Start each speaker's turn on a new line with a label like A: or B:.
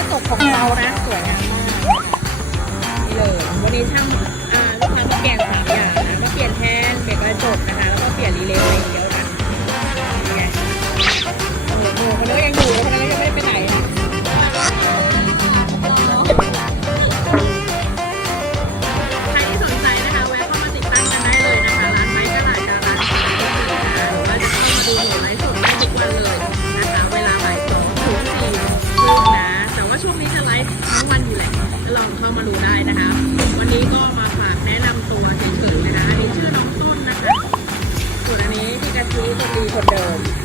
A: กระจกของเรานะสวยงามมากนี่เลยวันนี้ช่าง ลองเข้ามาดูได้นะคะ วันนี้ก็มาฝากแนะนำตัวเฉยๆเลยนะอันนี้ชื่อน้องต้นนะคะ ส่วนอันนี้พี่กะทิคนดีคนเดิม